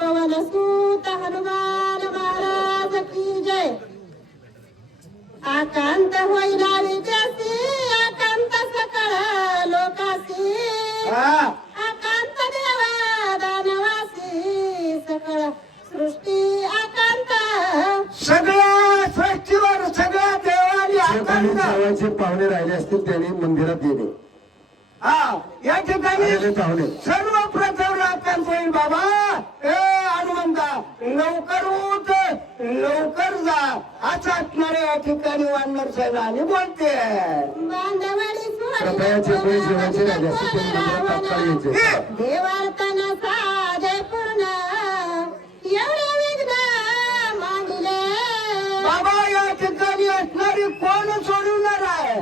पवन सूत हनुमान महाराज की जय। आकांत होईना विद्यासी आकांत सकळ लोकासी आकांत देवा दानवासी सकळ सृष्टी आकांत सगळ्या सृष्टीवर सगळ्या देवानी आकांत देवाचे पाहुणे राहिले असतील त्यांनी मंदिरात येणे या ठिकाणी सर्वप्रथम आकांत होईल बाबा ए हनुमंता लवकर उठ लवकर जा असं असणारे या ठिकाणी वानर साहेबांनी बोलते बांधवडी कृपयाचे पुढे जेवायचे राहिले असतील त्यांनी मंदिरात तात्काळ यायचे देवार्तन साधे पूर्ण एवढे विघ्न मांडले बाबा या ठिकाणी असणारी कोण सोडवणार आहे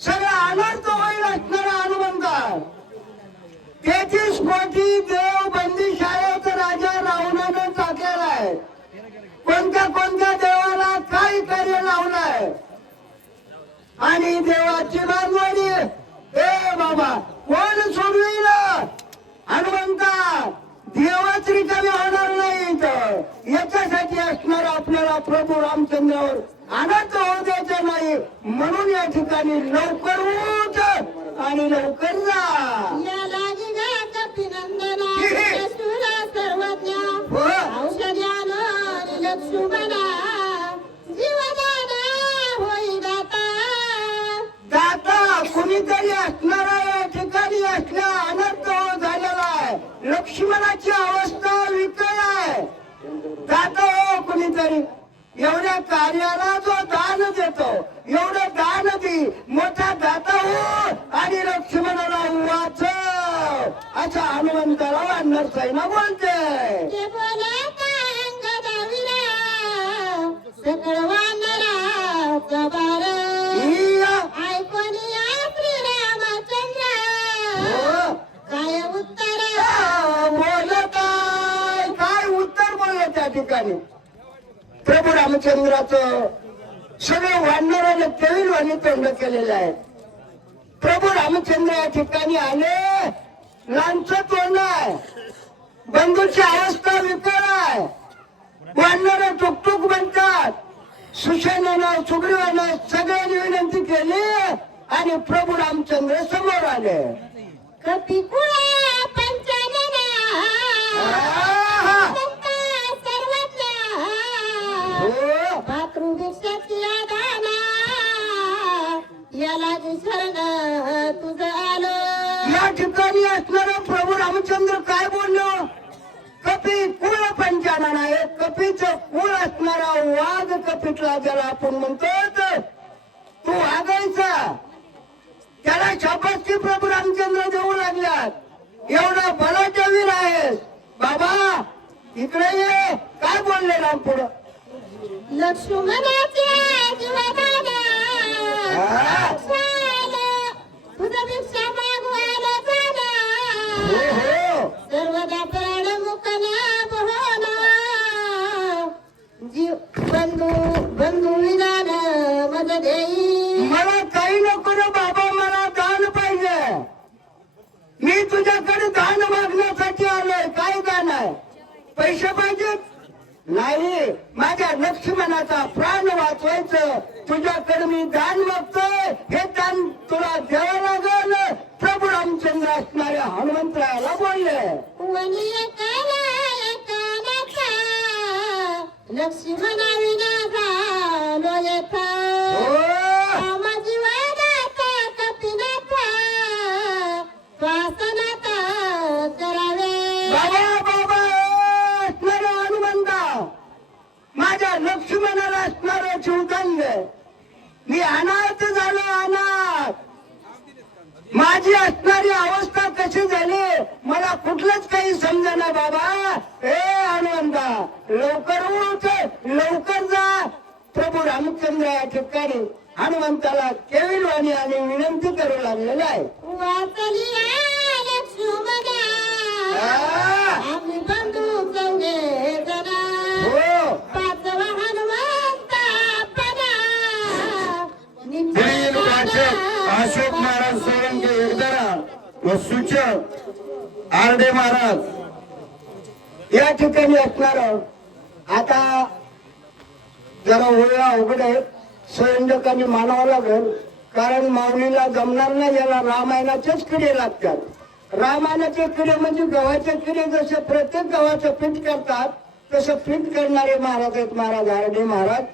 सगळा अनर्थ होईल असणारा हनुमंता 33 कोटी देव बंदी शाळेत राजा रावणाने टाकलेला आहे कोणत्या कोणत्या देवाला काय कार्य लावलंय आणि देवाची बांधवणी ए बाबा कोण सोडविल हनुमंता देवच रिकामी होणार नाही तर याच्यासाठी असणार आपल्याला प्रभू रामचंद्रावर अनर्थ होऊ द्यायचे नाही म्हणून या ठिकाणी लवकर उठ आणि लवकर जा या लागी गा कपिनंदना शूरा सर्वज्ञ औषध्यान लक्ष्मणा जीवदाना होई दाता दाता कुणीतरी असणारा या ठिकाणी असल्या अनर्थ झालेला आहे लक्ष्मणाची अवस्था विकळ आहे दाता हो कुणीतरी एवढ्या कार्याला जो दान देतो एवढं दान दे मोठा दाता हो आणि लक्ष्मणाला वाचव अशा हनुमंताला वानर सैना बोलते ते बोलत अंगदविरा सकळ वानरा जबार ऐकून या श्रीरामचंद्र काय उत्तर बोलत काय उत्तर बोललं त्या ठिकाणी प्रभू रामचंद्राचं सगळे वानराने तेवीलवाणी तोंड केलेलं आहे प्रभू रामचंद्र या ठिकाणी आले लांच तोंड आहे बंधूची अवस्था विकळ आहे वानर टुकटुक म्हणतात सुशेनानं सुग्रीवानं सगळ्यांनी विनंती केली आणि प्रभू रामचंद्र समोर आले कपिकुळा पंचानना मातृभिक्षाची दाना याला शरण तुझं आलं या ठिकाणी असणारा प्रभू रामचंद्र काय बोललो कपी कुळ पंचानन आहे कपीचं कुळ असणारा वाघ कपितला ज्याला आपण म्हणतो तू वागायचा त्याला शाबासकी प्रभू रामचंद्र देऊ लागल्यात एवढा बलाढ्य वीर आहे बाबा इकडे ये काय बोलले राम पुढं लक्ष्मणाच्या जीवदाना तुझं भिक्षा मागवायला जाणं सर्वदा प्राण मुकना बहोना जीव बंधू विधान मज देई मला काही नको रे बाबा मला दान पाहिजे मी तुझ्याकडे दान मागण्यासाठी आलोय काय दान आहे पैसे पाहिजेत नाही माझ्या लक्ष्मणाचा प्राण वाचवायचं तुझ्याकडे मी दान मागतोय हे दान तुला द्यावं लागेल प्रभू रामचंद्र असणाऱ्या हनुमंतरायाला बोलले वनी काला कानाचा लक्ष्मणा विना झालो येथा माझी वादाचा कपिनाथा वासनाता करावे बाबा बाबा असणारा हनुमंता माझ्या लक्ष्मणाला असणारं जीवदान दे मी अनाथ झालो अनाथ माझी असणारी अवस्था कशी झाली मला कुठलंच काही समजेना बाबा ए हनुमंता लवकर उठ लवकर जा प्रभू रामचंद्र या ठिकाणी हनुमंताला केविलवाणी आणि विनंती करू लागलेला आहे वाचली लक्ष्मणा आम्ही बंधू चौघे जना हो पाचवा हनुमंता पदा अशोक महाराज सोळंके एकदरा व सूचक आरडे महाराज या ठिकाणी असणार आता जरा ओळख अवघड आहे, संयोजकांनी मानावं लागेल, कारण माऊलीला जमणार नाही, याला रामायणाचेच किडे लागतात. रामायणाचे किडे म्हणजे गव्हाचे किडे, जसे प्रत्येक गव्हाचं पीठ करतात तसं पीठ करणारे महाराज आहेत महाराज हरणे महाराज.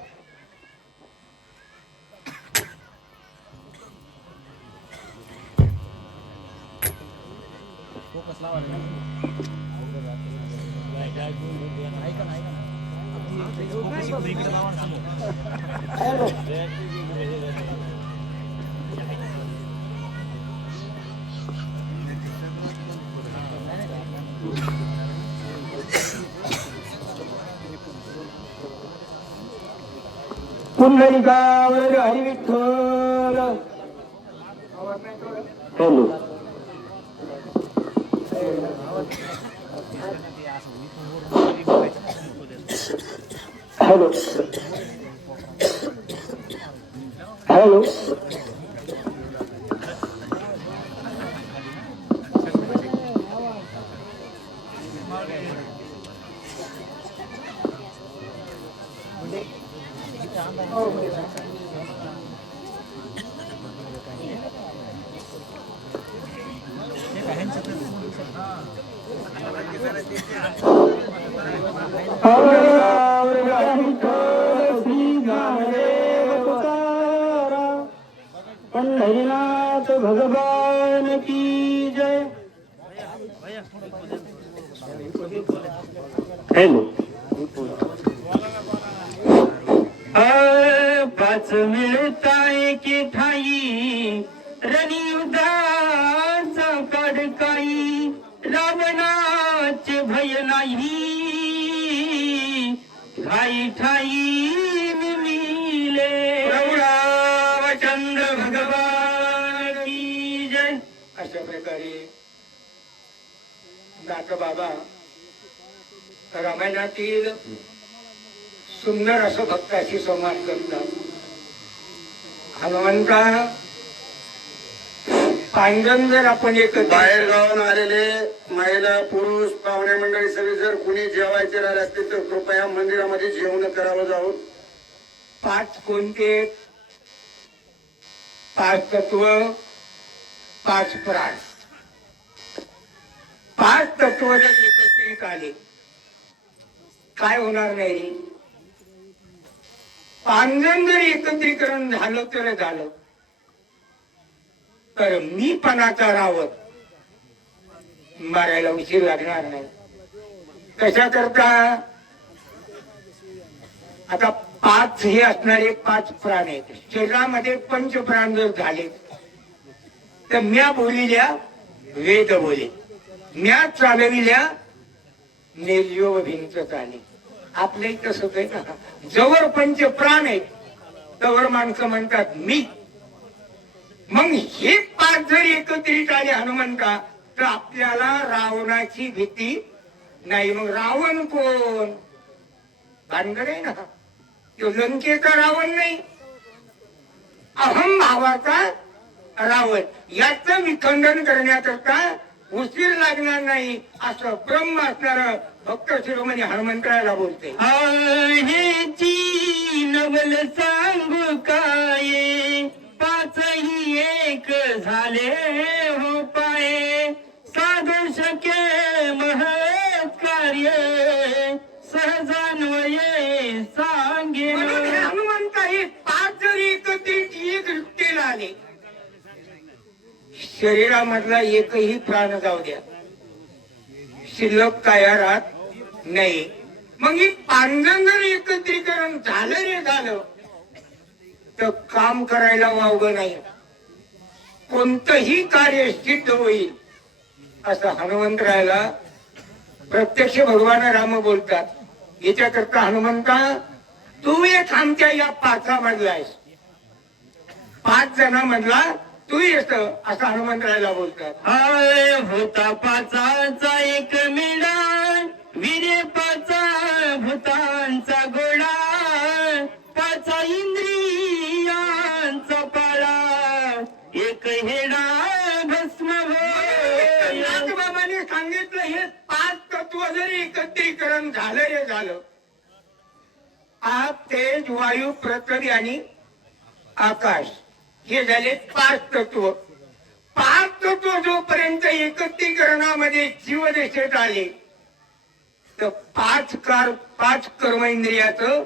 पुंडलिकावर Hari Vitthal. Hello hello hello Pandharinath भगवान की जय. हॅलो पाच मिळताय की ठाई रणयुद्धाचा कडकाई रावणाचे भय नाही ठाई ठाई मिले रामचंद्र भगवान की जय. अशा प्रकारे दाता बाबा रामायणातील सुंदर असं भक्ताशी संवाद करतात. हनुमंता पांजन जर आपण एक बाहेर गावून आलेले महिला पुरुष पाहुणे मंडळी सगळे जर कुणी जेवायचे राहिले असतील तर कृपया मंदिरामध्ये जेवण करावं जाऊन. पाच कोणते? पाच तत्व, पाच प्राण. पाच तत्व जर एकत्रित आले काय होणार नाही. पांजन जर एकत्रीकरण झालं तर झालं, तर मीपणाचा रावत मारायला उशीर लागणार नाही. कशा करता? आता पाच हे असणारे पाच प्राण आहेत. शरीरामध्ये पंच प्राण जर झाले तर म्या बोलिल्या वेद बोले, म्या चालविल्या निर्जीव भिंत चाले. आपलंही तसंच आहे ना. जवळ पंच प्राण आहेत तवर माणसं म्हणतात मी. मग हे पाच जर एकत्रित आले हनुमंता तर आपल्याला रावणाची भीती नाही. मग रावण कोण? भानगड आहे ना. तो लंकेचा रावण नाही, अहम भावाचा रावण. याचं विखंडन करण्याकरता उशीर लागणार नाही असं ब्रह्म असणार भक्त शिरोमणी हनुमंतराला बोलते. नवल सांगू काय पाचही एक झाले हो पाये साधू शक्य महत् कार्य सहजान्वये सांगे. हनुमंत हे पाच जरी एकत्रित एक दृष्टीला आले, शरीरामधला एकही प्राण जाऊ द्या शिल्लक तयारात नाही. मग ही पांजन जर एकत्रीकरण झालं रे झालं तर काम करायला वावगं नाही, कोणतंही कार्य सिद्ध होईल असं हनुमंतरायला प्रत्यक्ष भगवान राम बोलतात. याच्याकरता हनुमंता तू एक आमच्या या पाचामधला आहेस, 5 जणांमधला तू येत असं हनुमंतरायला बोलतात. होता पाचाचा एक मेळा वीरे पाचा भूतांचा गोळा पाचा इंद्रियांचा पाळा एक हेडा भस्म. बाबाने सांगितलं हे 5 तत्व जरी एकत्रित एकत्रीकरण झालं रे झालं. आप, तेज, वायू, पृथ्वी आणि आकाश हे झाले 5 तत्व. 5 तत्व जोपर्यंत एकत्रीकरणामध्ये जीवदशेत आले तर 5 कर्मेंद्रियाचं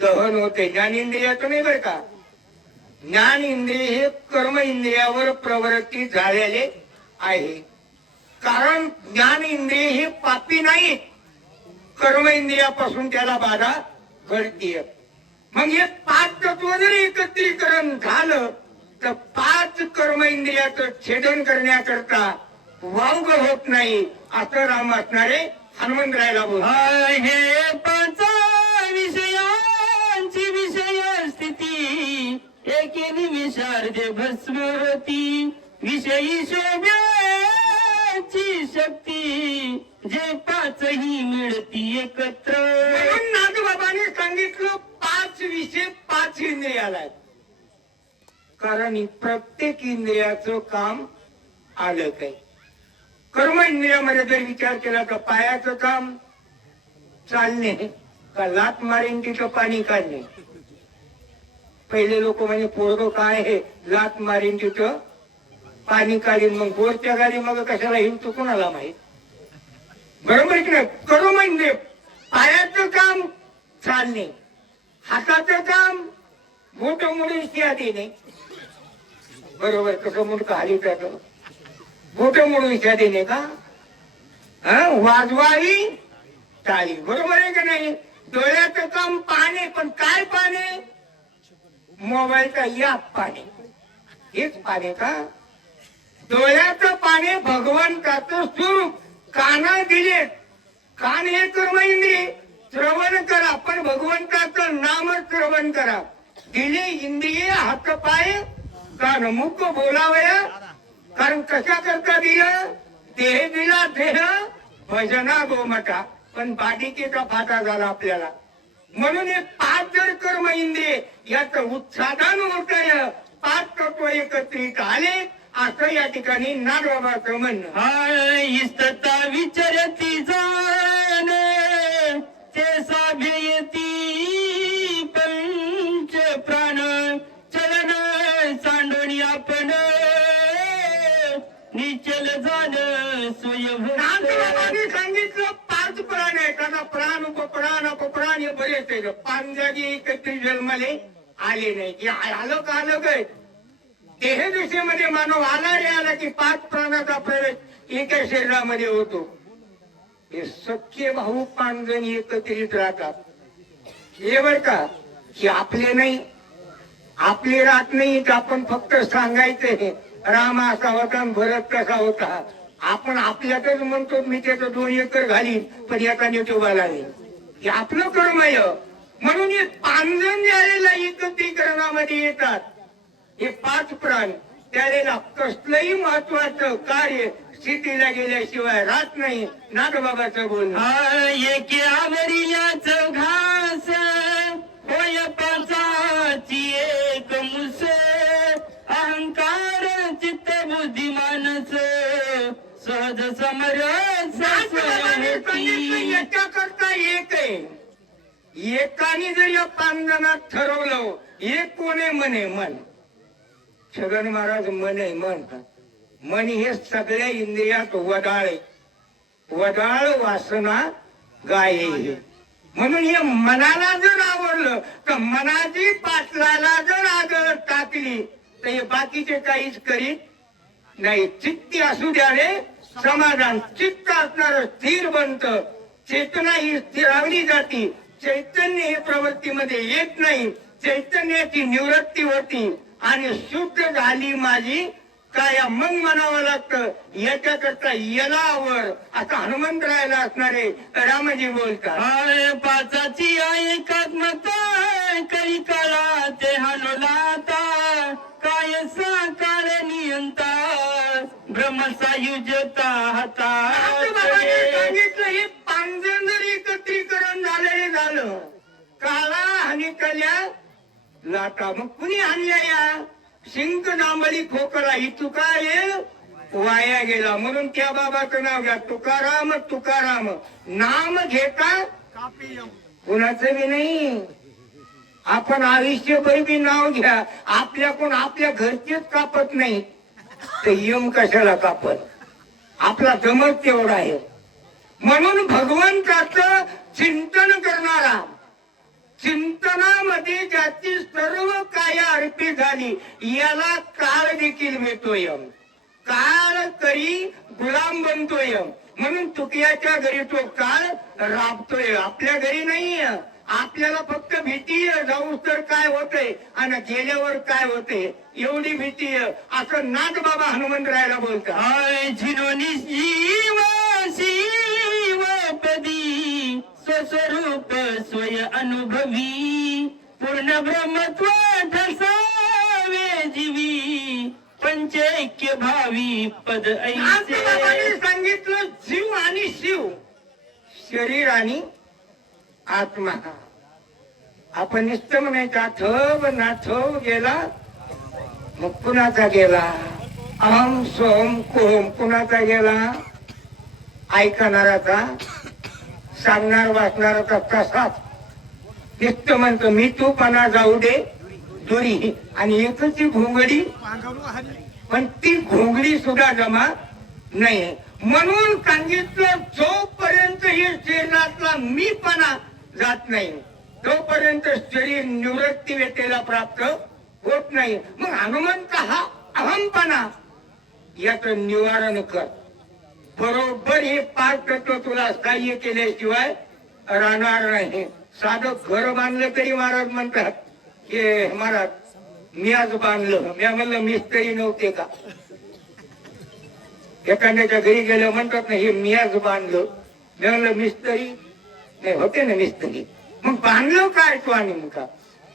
दहन होते. ज्ञानेंद्रियाचं नाही बरं का. ज्ञान इंद्रिय हे कर्म इंद्रियावर प्रवृत्ती झालेले आहे. कारण ज्ञान इंद्रिय हे पापी नाहीत. कर्म इंद्रियापासून त्याला बाधा घडतीय. मग हे 5 तत्व जर एकत्रीकरण झालं तर 5 कर्म इंद्रियाचं छेदन करण्याकरता वावग होत नाही असं राम असणारे हनुमंतरायला बोल. हे 5 विषयांची विषय स्थिती एके निमिषार्धे भस्म होती. विषयी शोभ्याची शक्ती जे 5ही मिळती एकत्र. म्हणून नाथबाबांनी सांगितलं 5 विषय 5 इंद्रियाला आहेत. कारण प्रत्येक इंद्रियाचं काम आलं काही. कर्म इंद्रियामध्ये जर विचार केला तर पायाचं काम चालणे का लात मारीन तिथं पाणी काढणे. पहिले लोक म्हणजे पोरगं काय आहे लात मारीन तिथं पाणी काढीन. मग बोरच्या गाडी मग कशाला हिंडतो कोणाला माहित. बरोबर की नाही. कर्म इंद्रिय पायाचं काम चालणे, हाताचं काम बोट मोडून शिया देणे. बरोबर. कसं मुंडकं हाली जातं बोट मोडून शिया देणे का. वाजवाई टाळी. बरोबर आहे का नाही. डोळ्याचं काम पाहणे, पण काय पाहणे. मोबाईलचा या पाहणे हेच पाहणे का. डोळ्याचं पाहणे भगवंताचं स्वरूप. काना दिले, कान हे कर्म इंद्रिय श्रवण करा, पण भगवंताचं नाम श्रवण करा. दिले इंद्रिय हात पाय कान मुख बोलावया. कारण कशा करता दिलं. देह दिला देह भजना गोमटा, पण बाधिकेचा फाटा झाला आपल्याला. म्हणून हे 5 जर कर्म इंद्रिय याचं उत्साधन होत. 5 तत्व एकत्रित आले असं या ठिकाणी नागबाबाचं म्हणणं. इस्तता विचारती जाण ते साभ्ययती पंच प्राण चलन सांडोणी आपण निचल झालं स्वयंभू. नागबाबांनी सांगितलं 5 प्राण आहे. त्याचा प्राण उपप्राण अपप्राण हे बरेच आहे. 5 जागी एकत्रित जन्माले आले नाही की आलं का आलं काय. देह दिशेमध्ये मानव आला रे आला की 5 प्राणाचा प्रवेश एका शरीरामध्ये होतो. हे सख्खे भाऊ 5 जण एकत्रित राहतात. हे बर का की आपले नाही, आपले राहत नाही. आपण फक्त सांगायचे राम असा होता भरत कसा होता. आपण आपल्यातच म्हणतो मी त्याचं 2 एकर घालीन पण याचा नेटोबा लागेल. हे आपलं कर्म आहे. म्हणून हे 5 जण ज्यावेळेला एकत्रीकरणामध्ये येतात हे 5 प्राण त्यावेळेला कसलंही महत्वाचं कार्य स्थितीला गेल्याशिवाय राहत नाही. नागबाबाचं बोलणं. एके आवरिल्याच घास होय 5ची एक मुस. अहंकार चित्त बुद्धी मानस सहज समरस याच्याकरता एक आहे. एकाने जर या 5 जणात ठरवलं एक कोणे म्हणे मन. छगन महाराज मन आहे. मन हे सगळ्या इंद्रियात वडाळ आहे. वडाळ वासना गाय आहे. म्हणून हे मनाला जर आवडलं तर मनाची पाटलाला जर आग टाकली तर हे बाकीचे काहीच करीत नाही. चित्ती असू द्याने समाधान. चित्त असणार स्थिर बनत. चेतना ही स्थिरावली जाती. चैतन्य हे प्रवृत्तीमध्ये येत नाही. चैतन्याची निवृत्ती होती आणि शुद्ध झाली माझी काया. मग म्हणावं लागतं याच्याकरता याला आवड आता हनुमंतरायला असणारे रामजी बोलतात. 5ची एकात्मता करी काळा ते हनुलाता काय साकार नियंता ब्रह्मसायुजता हाता. सांगितलं हे 5 जण जर एकत्रीकरण झालं काळा आणि कल्या लाटा. मग कुणी आणल्या या शिंक जांभळी खोकला ही चुका येईल वाया गेला. म्हणून त्या बाबाचं नाव घ्या, तुकाराम तुकाराम. नाम घेता कुणाचं बी नाही. आपण आयुष्यभर बी नाव घ्या, आपल्याकडून आपल्या घरचेच कापत नाही तर यम कशाला कापत. आपला जमत तेवढा आहे. म्हणून भगवंताचं चिंतन करणारा, चिंतनामध्ये ज्याची सर्व काया अर्पित झाली, याला काळ देखील मिळतोय. काळ करी गुलाम बनतोय. म्हणून तुकयाच्या घरी तो काळ राबतोय, आपल्या घरी नाही. आपल्याला फक्त भीती आहे, जाऊस तर काय होतंय आणि गेल्यावर काय होते एवढी भीती आहे. असं नाथ बाबा हनुमंतरायाला बोलतात. हाय झिरोनी जीव शिवपदी स्वस्वरूप स्वय अनुभवी पूर्ण ब्रह्मत्व ठसावे जीवी पंचैक्य भावी पद नाथ बाबांनी ऐसे. सांगितलं जीव आणि शिव, शरीर आणि आत्मा. आपण नुसतं म्हणायचं थव ना थव गेला, मग कुणाचा गेला. अहम सोम कोम कुणाचा गेला, ऐकणाराचा, सांगणार वाचणाराचा. तसाच नुसतं म्हणतो मी तू पणा जाऊ दे दुरी, आणि एकच घोंगडी, पण ती घोंगडी सुद्धा जमा नाही. म्हणून सांगितलं जोपर्यंत हे शरीरातला मीपणा जात नाही तोपर्यंत शरीर निवृत्ती वेतेला प्राप्त होत नाही. मग हनुमंत हा अहमपणा याचं निवारण कर. बरोबर हे पाच तत्व तुला सहाय्य केल्याशिवाय राहणार नाही. साधं घर बांधलं तरी महाराज म्हणतात की महाराज मी आज बांधलं. मी म्हणलं मिस्त्री नव्हते का. एखाद्याच्या घरी गेलं म्हणतात ना हे मी आज बांधलं. मी म्हणलं मिस्त्री नाही, होते ना मिस्त्री. मग बांधलं काय तो आणि का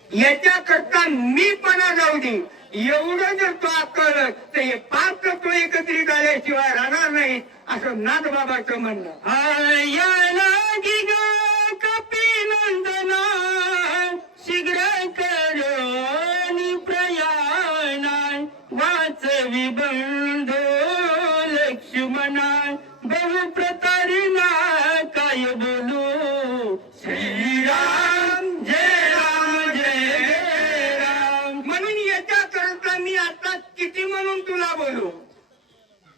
याच्या करता मी पणा जाऊ दे. एवढं जर तो कळलं तर हे पाच तत्व एकत्रित आल्याशिवाय राहणार नाही, असं नाथ बाबाचं म्हणणं. हाय या लागी ग कपिनंदना शीघ्र करोनी प्रयाणा वाचवी बंधो लक्ष्मणा बहुप्रतारिणा काय बोलू श्रीराम जय राम जय राम. म्हणून याच्या करता मी आता किती म्हणून तुला बोलू.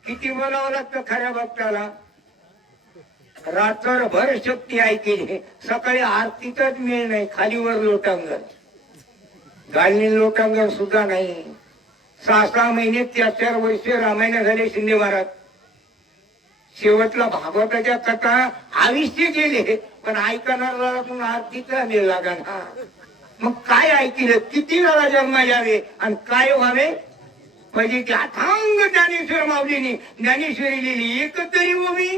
किती बोलावं लागतं खऱ्या भक्ताला. रात्रभर शक्ती ऐकली, सकाळी आरतीतच मिळ नाही, खालीवर लोटांगण, घालणी लोटांगण सुद्धा नाही. 6 महिने 4 वर्ष रामायण झाले शिंदे महाराज. शेवटला भागवताच्या कथा आयुष्य गेले, पण ऐकणारा आरतीचा मिळ लागा ना. मग काय ऐकलं, किती वेळा जन्म यावे आणि काय व्हावे. म्हणजे की अथांग ज्ञानेश्वर माऊलीने ज्ञानेश्वरी लिहिली, एक तरी उभी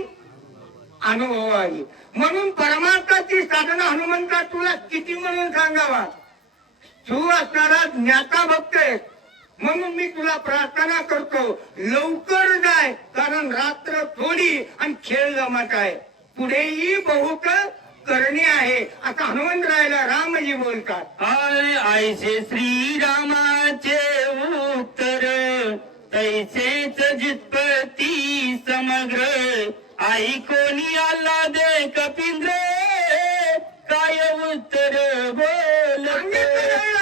अनुभवावी. म्हणून परमार्थाची साधना हनुमंता तुला किती म्हणून सांगावा. तू असणारा ज्ञाता भक्त आहे. म्हणून मी तुला प्रार्थना करतो लवकर जाय, कारण रात्र थोडी आणि खेळ जमात आहे. पुढेही बहुत करणे आहे, आता हनुमंतरायाला रामजी बोलतात. हाय आयसे श्रीरामाचे उत्तर तैसेच जितपती समग्र ऐकोनी आला दे कपिंद्र काय उत्तर बोल.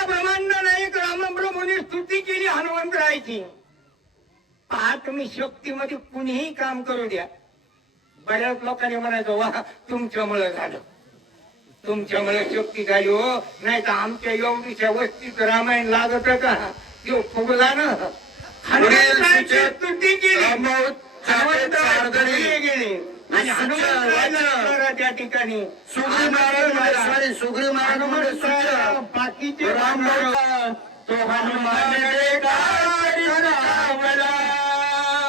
ब्रह्मांड नायक रामप्रभूंनी स्तुती केली हनुमंतरायाची. पहा तुम्ही शक्तीमध्ये कुणीही काम करू द्या, बऱ्याच लोकांनी म्हणायचं वा तुमच्यामुळे झालं, तुमच्यामुळे शक्ती झाली हो, नाही तर आमच्या एवढीच्या वस्तीत रामायण लागत का. तो फुगला ना. हनुमंतरायाची स्तुती केली, हनुमंतराय गेले आणि हनुमंतरायाला त्या ठिकाणी सुग्रीव महाराज बाकीचे तो हनुमान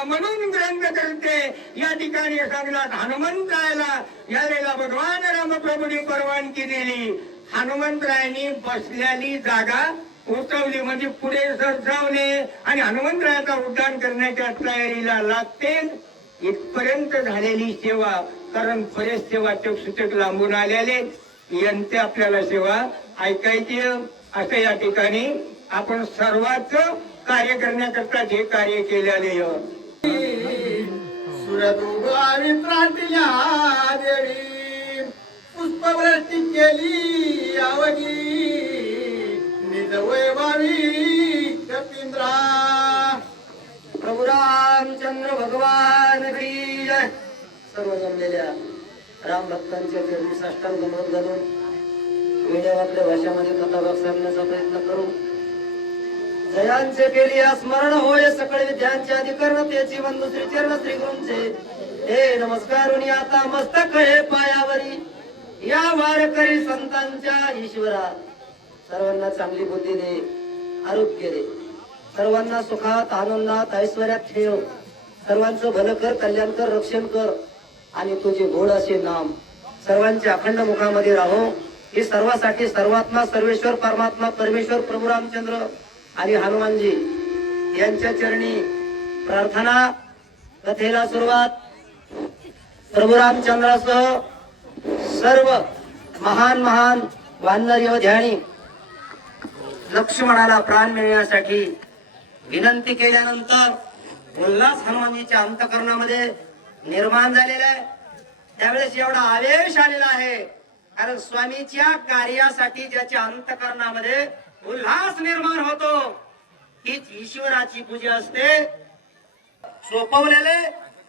म्हणून ग्रंथ करते या ठिकाणी सांगण्यात हनुमंतरायाला यावेळेला भगवान रामप्रभूंनी परवानगी दिली. हनुमंतरायांनी बसलेली जागा उचवली, म्हणजे पुढे सरसावणे आणि हनुमंतरायाचा उड्डाण करण्याच्या तयारीला लागते. इथपर्यंत झालेली सेवा, कारण बरेच सेवाचक सूचक लांबून आलेले, यांचे आपल्याला सेवा ऐकायची. असं या ठिकाणी आपण सर्वांच कार्य करण्याकरता जे कार्य केलेले सुरदुगावी त्राटल्या देवी पुष्पवृष्टी केली आवगी निज वैभवी कपिंद्रा. प्रभू रामचंद्र भगवान की जय. सर्व जमलेल्या राम भक्तांच्या चरणी साष्टांग नमन घालून मीडिया आपल्या भाषेमध्ये कथाभाग सांगण्याचा प्रयत्न करू. जयांचे केली स्मरण होय सकळ विद्यांचे अधिकरण त्याची बंधू श्री चरण श्री गुरूंचे हे नमस्कार. आता मस्तक हे पायावरी या वारकरी संतांच्या ईश्वरा सर्वांना चांगली बुद्धी दे, आरोग्य दे, सर्वांना सुखात आनंदात ऐश्वर्यात ठेव, सर्वांचं भलं कर, कल्याण कर, रक्षण कर आणि तुझे गोड असे नाम सर्वांच्या अखंड मुखामध्ये राहो. ही सर्वांसाठी सर्वात्मा सर्वेश्वर परमात्मा परमेश्वर प्रभू रामचंद्र आणि हनुमानजी यांच्या चरणी प्रार्थना. कथेला सुरुवात. प्रभू रामचंद्रासह सर्व महान महान वानर योध्यानी लक्ष्मणाला प्राण मिळण्यासाठी विनंती केल्यानंतर उल्हास हनुमानजीच्या अंतःकरणामध्ये निर्माण झालेला आहे. त्यावेळेस एवढा आवेश आलेला आहे कारण स्वामीच्या कार्यासाठी ज्याच्या अंतःकरणामध्ये उल्हास निर्माण होतो हीच ईश्वराची पूजा असते. सोपवलेले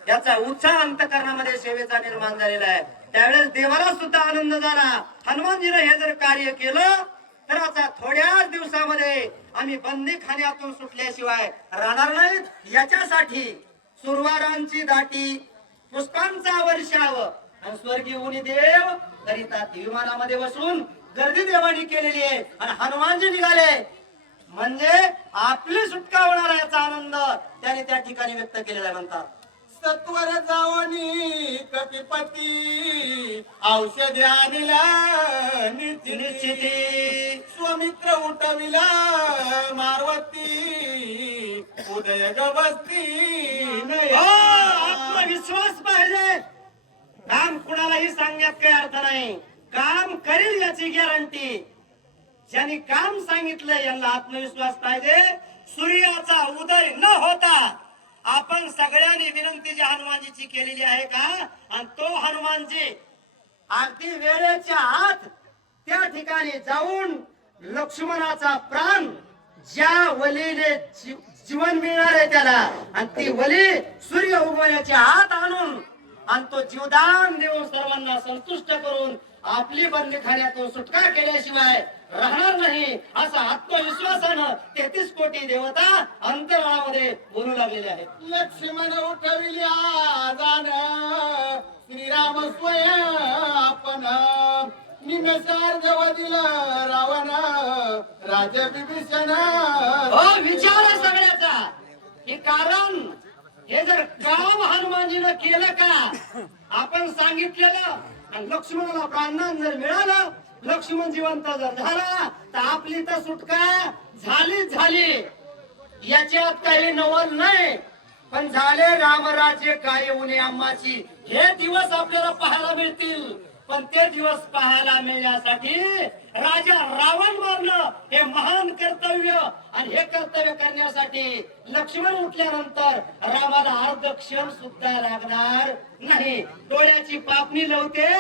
याचा उत्साह अंतःकरणामध्ये सेवेचा निर्माण झालेला आहे. त्यावेळेस देवाला सुद्धा आनंद झाला. हनुमानजीने हे जर कार्य केलं तर आता थोड्याच दिवसामध्ये आम्ही बंदीखान्यातून सुटल्याशिवाय राहणार नाहीत. याच्यासाठी सुरवारांची दाटी, पुष्पांचा वर्षाव आणि स्वर्गीय मुनी देव करिता विमानामध्ये बसून गर्दी देवानी केलेली आहे आणि हनुमानजी निघाले म्हणजे आपली सुटका होणार याचा आनंद त्याने त्या ठिकाणी व्यक्त केलेला आहे. म्हणतात सत्वर जावनी कपिपती औषध आणला निश्चिती स्वमित्र उठविला मारवती उदय गवस्ती. आत्मविश्वास पाहिजे. काम कुणालाही सांगण्यात काही अर्थ नाही. काम करेल याची गॅरंटी. ज्यांनी काम सांगितलं यांना आत्मविश्वास पाहिजे. सूर्याचा उदय न होता आपण सगळ्यांनी विनंती जी हनुमानजीची केलेली आहे का आणि तो हनुमानजी अगदी वेळेच्या आत त्या ठिकाणी जाऊन लक्ष्मणाचा प्राण ज्या वलीने जीवन मिळणार आहे त्याला आणि ती वली सूर्य उगवण्याच्या आत आणून आणि तो जीवदान देऊन सर्वांना संतुष्ट करून आपली बंदीखान्यातून सुटका केल्याशिवाय राहणार नाही असा आत्मविश्वासानं 33 कोटी देवता अंतराळामध्ये बोलू लागलेले आहेत. लक्ष्मण उठविल्या जाण श्रीराम स्वयं आपण निमेषार जव दिलं रावण राजा विभीषण. विचार सगळ्याचा हे कारण हे जर काम हनुमानजीनं केलं का आपण सांगितलेलं आणि लक्ष्मणाला प्राणदान जर मिळालं, लक्ष्मण जिवंत जर झाला तर आपली तर सुटका झाली. याच्यात काही नवल नाही. पण झाले रामराज्य काय उन्हे आम्हाची हे दिवस आपल्याला पाहायला मिळतील. पण ते दिवस पाहायला मिळण्यासाठी राजा रावण मारलं हे महान कर्तव्य आणि हे कर्तव्य करण्यासाठी लक्ष्मण उठल्यानंतर रामाला अर्ध क्षण सुद्धा लागणार नाही. डोळ्याची पापणी लावते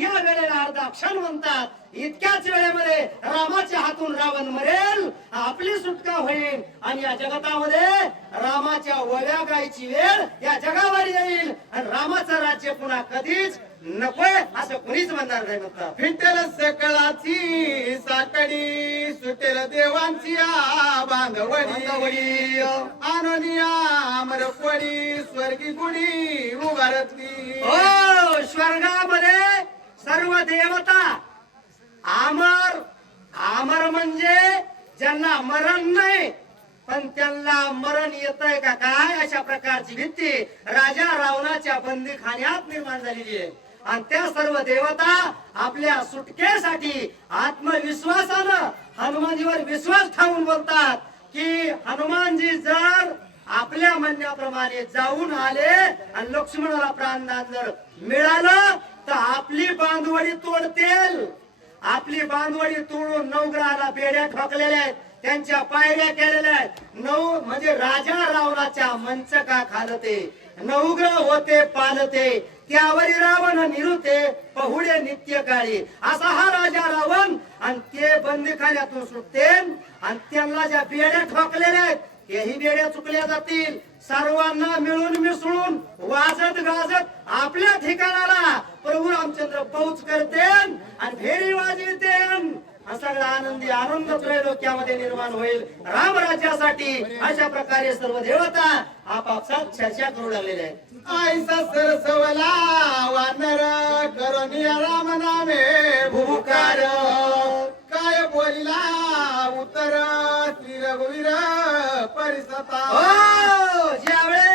या वेळेला अर्धा क्षण म्हणतात. इतक्याच वेळेमध्ये रामाच्या हातून रावण मरेल, आपली सुटका होईल आणि या जगतामध्ये रामाच्या वळ्या गायची वेळ या जगावर येईल आणि रामाचं राज्य पुन्हा कधीच नकोय असं कुणीच म्हणणार नाही. म्हणतात फिटेल सकळाची साकडी सुटेल देवांची बांधवडी आनोनिया मरपडी स्वर्गी गुडी उभारतली. हो स्वर्गामध्ये सर्व देवता आमर म्हणजे ज्यांना मरण नाही पण त्यांना मरण येतंय का काय अशा प्रकारची भीती राजा रावणाच्या बंदीखान्यात निर्माण झालेली आहे. आणि त्या सर्व देवता आपल्या सुटकेसाठी आत्मविश्वासानं हनुमानजीवर विश्वास ठेवून बोलतात की हनुमानजी जर आपल्या म्हणण्याप्रमाणे जाऊन आले आणि लक्ष्मणाला प्राणदान जर मिळालं तर आपली बांधवडी तोडतील. आपली बांधवडी तोडून नवग्रहाला बेड्या ठोकलेल्या आहेत. त्यांच्या पायऱ्या केलेल्या आहेत. 9 म्हणजे राजा रावणाच्या मंचका खालते, 9 ग्रह होते पालते, त्यावरी रावण निरुते पहुडे नित्य काळी. असा हा राजा रावण. आणि ते बंदीखान्यातून सुटते आणि त्यांना ज्या बेड्या ठोकलेल्या आहेत तेही बेड्या चुकल्या जातील. सर्वांना मिळून मिसळून वाजत गाजत आपल्या ठिकाणाला प्रभू रामचंद्र पहुंच करते आणि फेरी वाजविते. हा सगळा आनंद त्रैलोक्यामध्ये निर्माण होईल रामराज्यासाठी. अशा प्रकारे सर्व देवता आपापसात चर्चा करू लागलेल्या आहेत. आईसा सरसवला वानर करोनिया राम नामे भूकार काय बोलिला उत्तर श्री रघुवीर परिसता. हो, ज्यावेळेस